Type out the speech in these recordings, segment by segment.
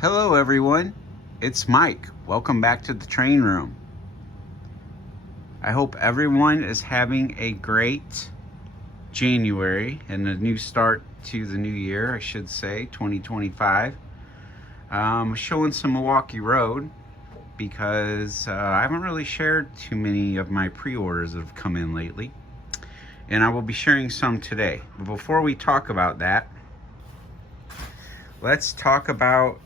Hello everyone, it's Mike. Welcome back to the train room. I hope everyone is having a great January and a new start to the new year, I should say, 2025. Showing some Milwaukee Road because I haven't really shared too many of my pre-orders that have come in lately. And I will be sharing some today. But before we talk about that, let's talk about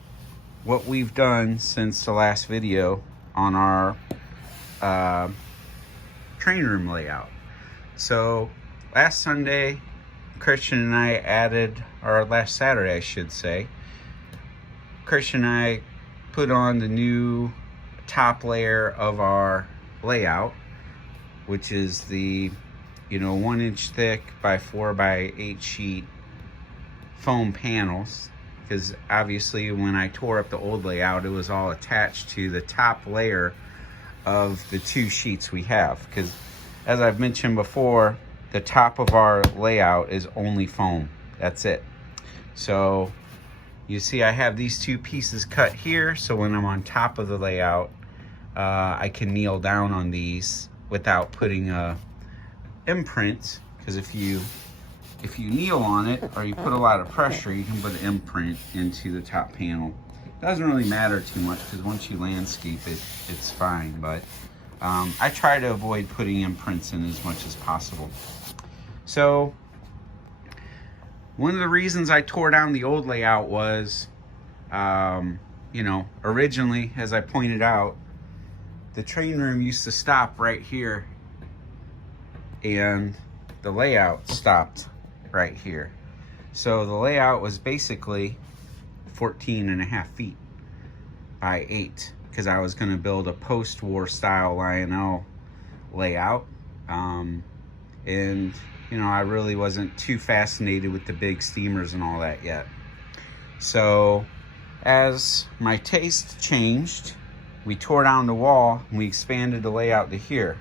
what we've done since the last video on our train room layout. So last Sunday, Christian and I added, or last Saturday I should say, Christian and I put on the new top layer of our layout, which is the 1 inch thick by 4 by 8 sheet foam panels. Because obviously when I tore up the old layout, it was all attached to the top layer of the 2 sheets we have. Because as I've mentioned before, the top of our layout is only foam. That's it. So you see I have these 2 pieces cut here, so when I'm on top of the layout, I can kneel down on these without putting a imprint. Because if you kneel on it or you put a lot of pressure, you can put an imprint into the top panel. It doesn't really matter too much because once you landscape it, it's fine. But I try to avoid putting imprints in as much as possible. So one of the reasons I tore down the old layout was, originally, as I pointed out, the train room used to stop right here and the layout stopped right here. So the layout was basically 14.5 feet by 8 because I was going to build a post-war style Lionel layout. And I really wasn't too fascinated with the big steamers and all that yet. So as my taste changed, we tore down the wall and we expanded the layout to here.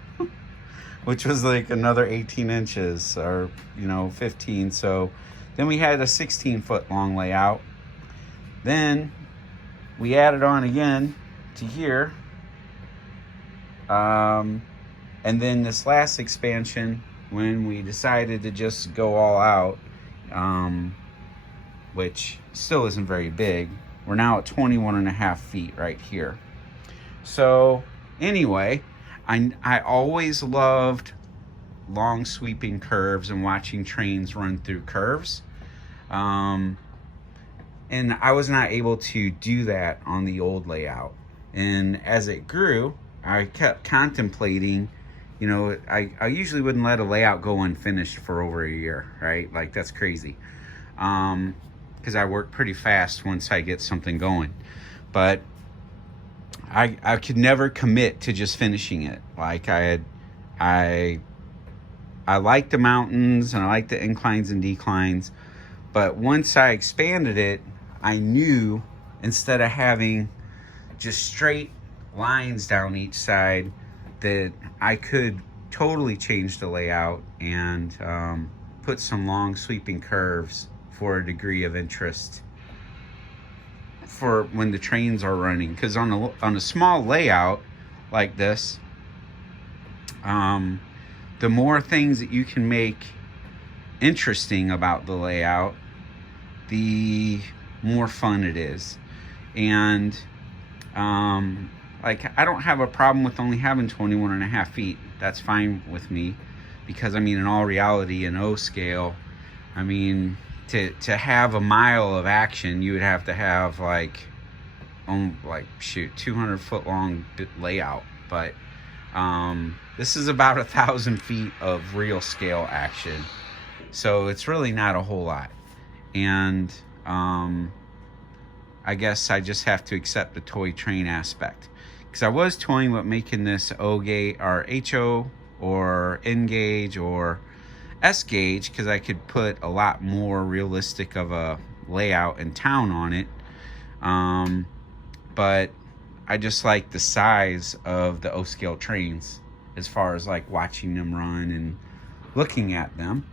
Which was like another 18 inches or 15. So then we had a 16-foot long layout. Then we added on again to here. And then this last expansion, when we decided to just go all out, which still isn't very big, we're now at 21.5 feet right here. So anyway, I always loved long sweeping curves and watching trains run through curves. And I was not able to do that on the old layout. And as it grew, I kept contemplating, I usually wouldn't let a layout go unfinished for over a year, right? Like that's crazy. Because I work pretty fast once I get something going. But I could never commit to just finishing it. Like I like the mountains and I like the inclines and declines, but once I expanded it, I knew instead of having just straight lines down each side, that I could totally change the layout and put some long sweeping curves for a degree of interest for when the trains are running. Because on a small layout like this, the more things that you can make interesting about the layout, the more fun it is. And I don't have a problem with only having 21.5 feet. That's fine with me, because in all reality, in O scale, to have a mile of action, you would have to have 200 foot long layout. But this is about 1,000 feet of real scale action, so it's really not a whole lot. And I guess I just have to accept the toy train aspect, because I was toying with making this O gauge or HO or N gauge or S gauge, because I could put a lot more realistic of a layout in town on it. But I just like the size of the O scale trains as far as watching them run and looking at them.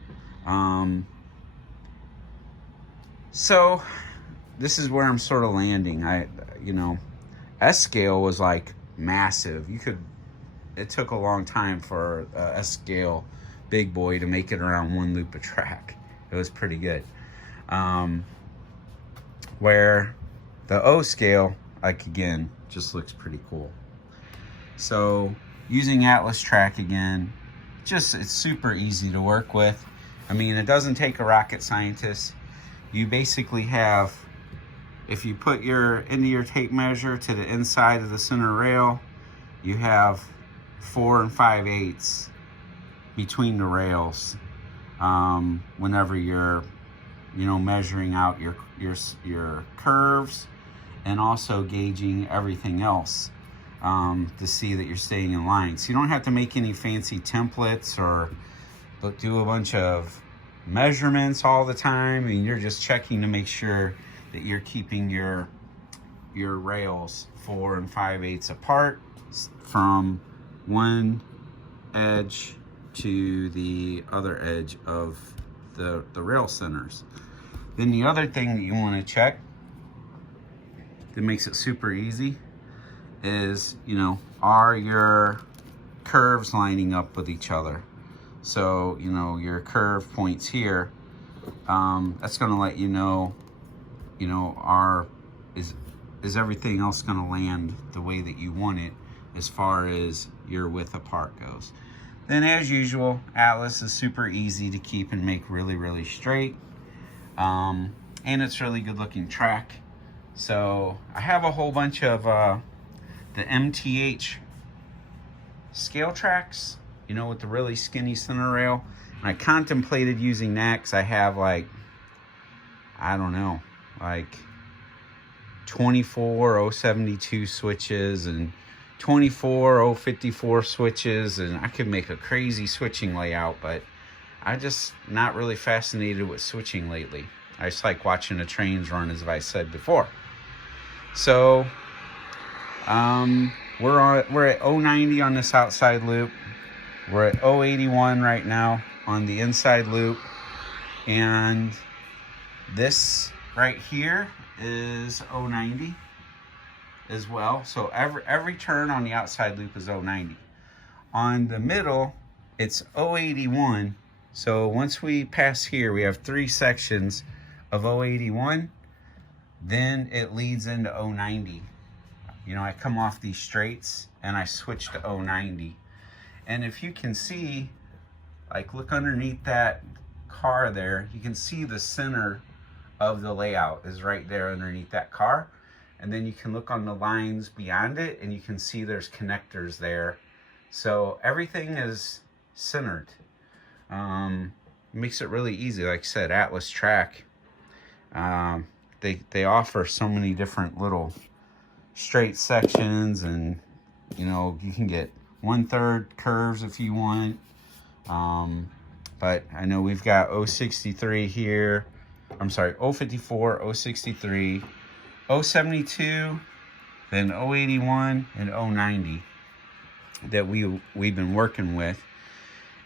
So this is where I'm sort of landing. You know, S scale was like massive. It took a long time for S scale big boy to make it around one loop of track. It was pretty good. Where the O scale, like, again, just looks pretty cool. So using Atlas track again, it's super easy to work with. I mean, it doesn't take a rocket scientist. You basically have, if you put into your tape measure to the inside of the center rail, you have 4 5/8 between the rails. Whenever you're, you know, measuring out your curves and also gauging everything else to see that you're staying in line. So you don't have to make any fancy templates or do a bunch of measurements all the time. I mean, you're just checking to make sure that you're keeping your rails 4 5/8 apart from one edge to the other edge of the rail centers. Then the other thing that you want to check that makes it super easy is, you know, are your curves lining up with each other? So, you know, your curve points here, that's going to let you know, is everything else going to land the way that you want it as far as your width apart goes. Then, as usual, Atlas is super easy to keep and make really, really straight. And it's really good looking track. So I have a whole bunch of the MTH scale tracks, you know, with the really skinny center rail. And I contemplated using that because I have, like, I don't know, like 24 072 switches and 24 054 switches, and I could make a crazy switching layout, but I'm just not really fascinated with switching lately. I just like watching the trains run, as I said before. So we're at 090 on this outside loop. We're at 081 right now on the inside loop, and this right here is 090 as well. So every turn on the outside loop is 090. On the middle, it's 081. So once we pass here, we have 3 sections of 081. Then it leads into 090. You know, I come off these straights and I switch to 090. And if you can see, like, look underneath that car there, you can see the center of the layout is right there underneath that car. And then you can look on the lines beyond it and you can see there's connectors there. So everything is centered. Makes it really easy. Like I said, Atlas track, they offer so many different little straight sections, and, you know, you can get 1/3 curves if you want. But I know we've got 063 here. I'm sorry, 054, 063, 072, then 081 and 090 that we've been working with.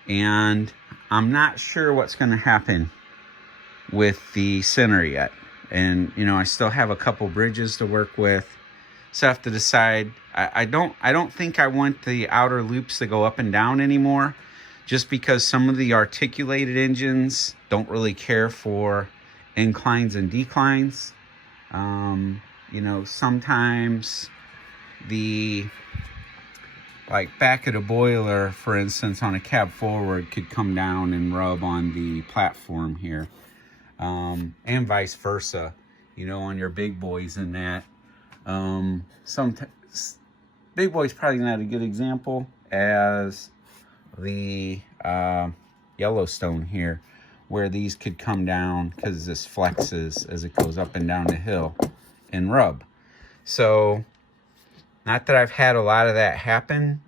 And I'm not sure what's going to happen with the center yet. And, you know, I still have a couple bridges to work with. So I have to decide. I don't think I want the outer loops to go up and down anymore, just because some of the articulated engines don't really care for inclines and declines. You know, sometimes the, like, back of the boiler, for instance, on a cab forward could come down and rub on the platform here, and vice versa, you know, on your big boys and that. Sometimes big boy's probably not a good example, as the Yellowstone here, where these could come down because this flexes as it goes up and down the hill and rub. So, not that I've had a lot of that happen,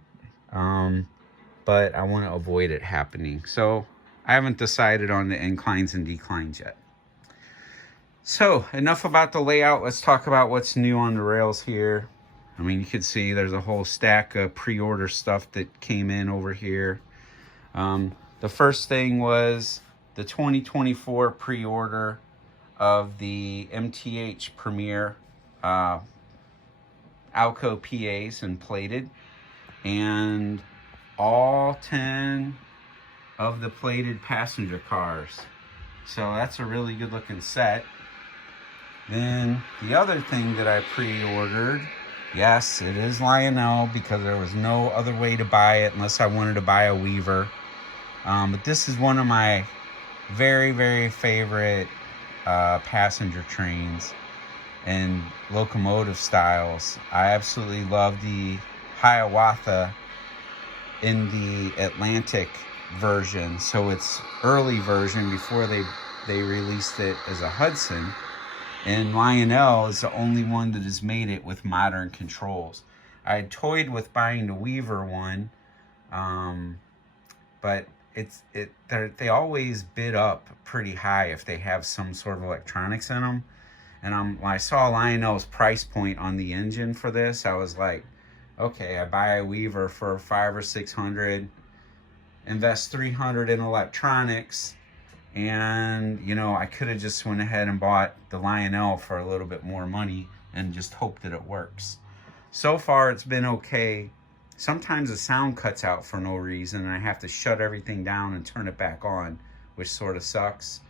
but I want to avoid it happening. So I haven't decided on the inclines and declines yet. So enough about the layout. Let's talk about what's new on the rails here. I mean, you can see there's a whole stack of pre-order stuff that came in over here. The first thing was the 2024 pre-order of the MTH Premier Alco PAs and plated, and all 10 of the plated passenger cars. So that's a really good looking set. Then the other thing that I pre-ordered, yes, it is Lionel, because there was no other way to buy it unless I wanted to buy a Weaver. But this is one of my very, very favorite passenger trains and locomotive styles. I absolutely love the Hiawatha in the Atlantic version. So it's early version before they released it as a Hudson. And Lionel is the only one that has made it with modern controls. I toyed with buying the Weaver one, but they always bid up pretty high if they have some sort of electronics in them. And when I saw Lionel's price point on the engine for this, I was like, okay, I buy a Weaver for $500 or $600, invest $300 in electronics, and you know, I could have just went ahead and bought the Lionel for a little bit more money and just hope that it works. So far it's been okay. Sometimes the sound cuts out for no reason and I have to shut everything down and turn it back on, which sort of sucks.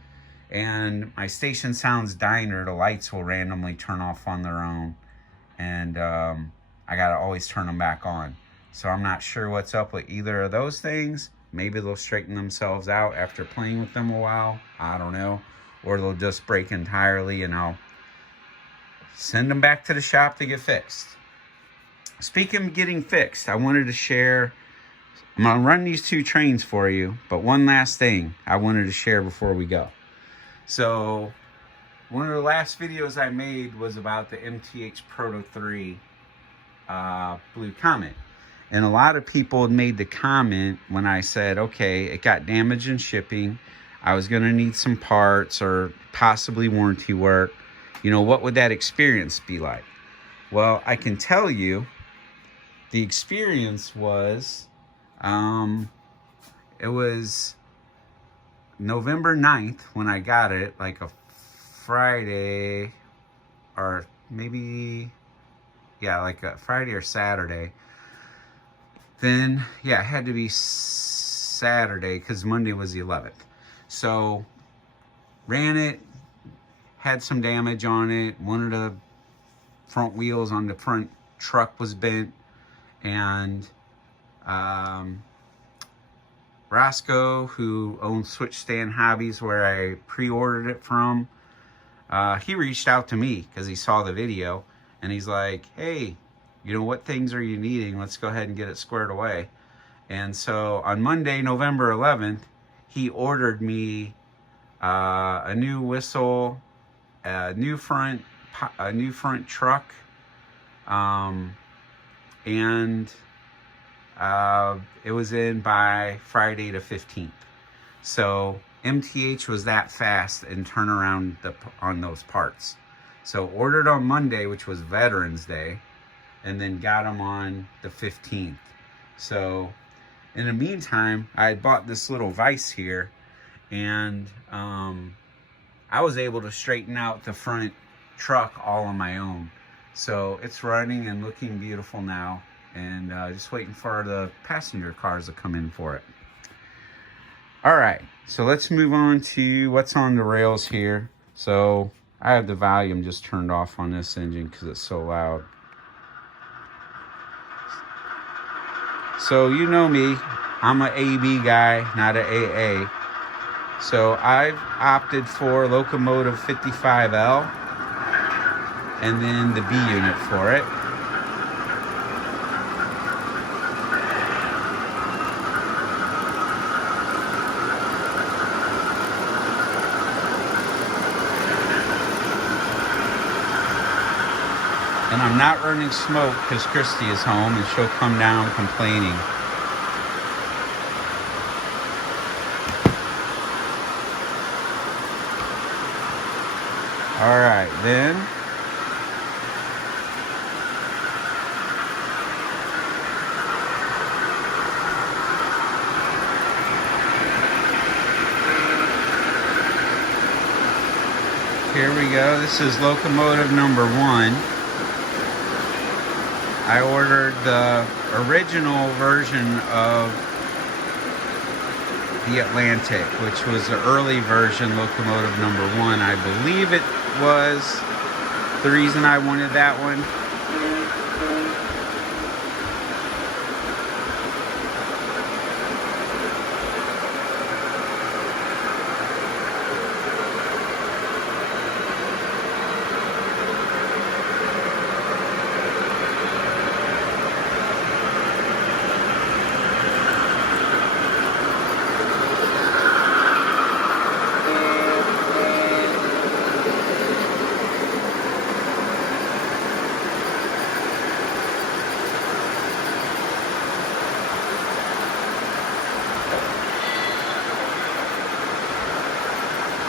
And my station sounds diner, the lights will randomly turn off on their own, and I gotta always turn them back on. So I'm not sure what's up with either of those things. Maybe they'll straighten themselves out after playing with them a while. I don't know. Or they'll just break entirely and I'll send them back to the shop to get fixed. Speaking of getting fixed, I wanted to share, I'm going to run these two trains for you, but one last thing I wanted to share before we go. So one of the last videos I made was about the MTH Proto 3 Blue Comet. And a lot of people had made the comment when I said, okay, it got damaged in shipping, I was going to need some parts or possibly warranty work. You know, what would that experience be like? Well, I can tell you the experience was, it was November 9th when I got it, like a Friday, or maybe, yeah, like a Friday or Saturday. Then, yeah, it had to be Saturday because Monday was the 11th. So, ran it, had some damage on it. One of the front wheels on the front truck was bent. And Roscoe, who owns Switch Stand Hobbies, where I pre-ordered it from, he reached out to me because he saw the video. And he's like, hey, you know, what things are you needing? Let's go ahead and get it squared away. And so on Monday, November 11th, he ordered me a new whistle, a new front truck, and it was in by Friday the 15th. So MTH was that fast in turnaround on those parts. So ordered on Monday, which was Veterans Day, and then got them on the 15th. So in the meantime, I had bought this little vise here, and I was able to straighten out the front truck all on my own. So it's running and looking beautiful now, and just waiting for the passenger cars to come in for it. All right, so let's move on to what's on the rails here. So I have the volume just turned off on this engine because it's so loud. So you know me, I'm an AB guy, not an AA. So I've opted for locomotive 55L and then the B unit for it. And I'm not running smoke because Christy is home and she'll come down complaining. All right, then. Here we go. This is locomotive number 1. I ordered the original version of the Atlantic, which was the early version, locomotive number 1. I believe it was the reason I wanted that one.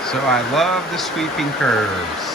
So I love the sweeping curves.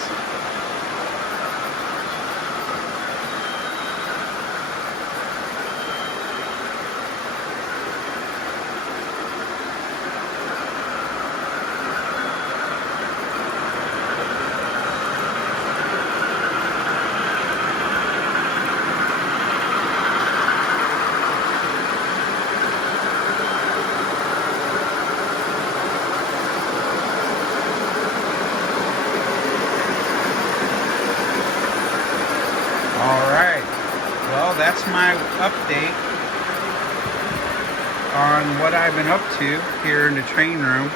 Alright, well, that's my update on what I've been up to here in the train room.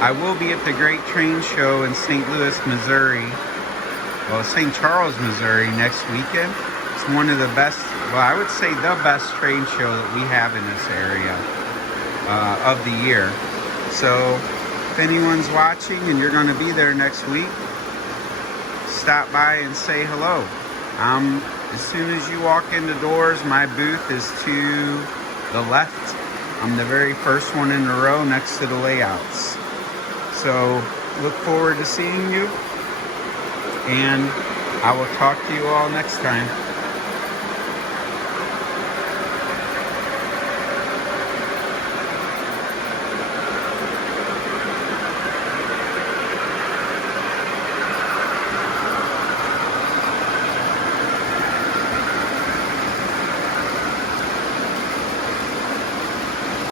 I will be at the Great Train Show in St. Louis, Missouri, well, St. Charles, Missouri next weekend. It's one of the best, well, I would say the best train show that we have in this area of the year. So if anyone's watching and you're going to be there next week, stop by and say hello. As soon as you walk in the doors, my booth is to the left. I'm the very first one in the row next to the layouts. So look forward to seeing you, and I will talk to you all next time.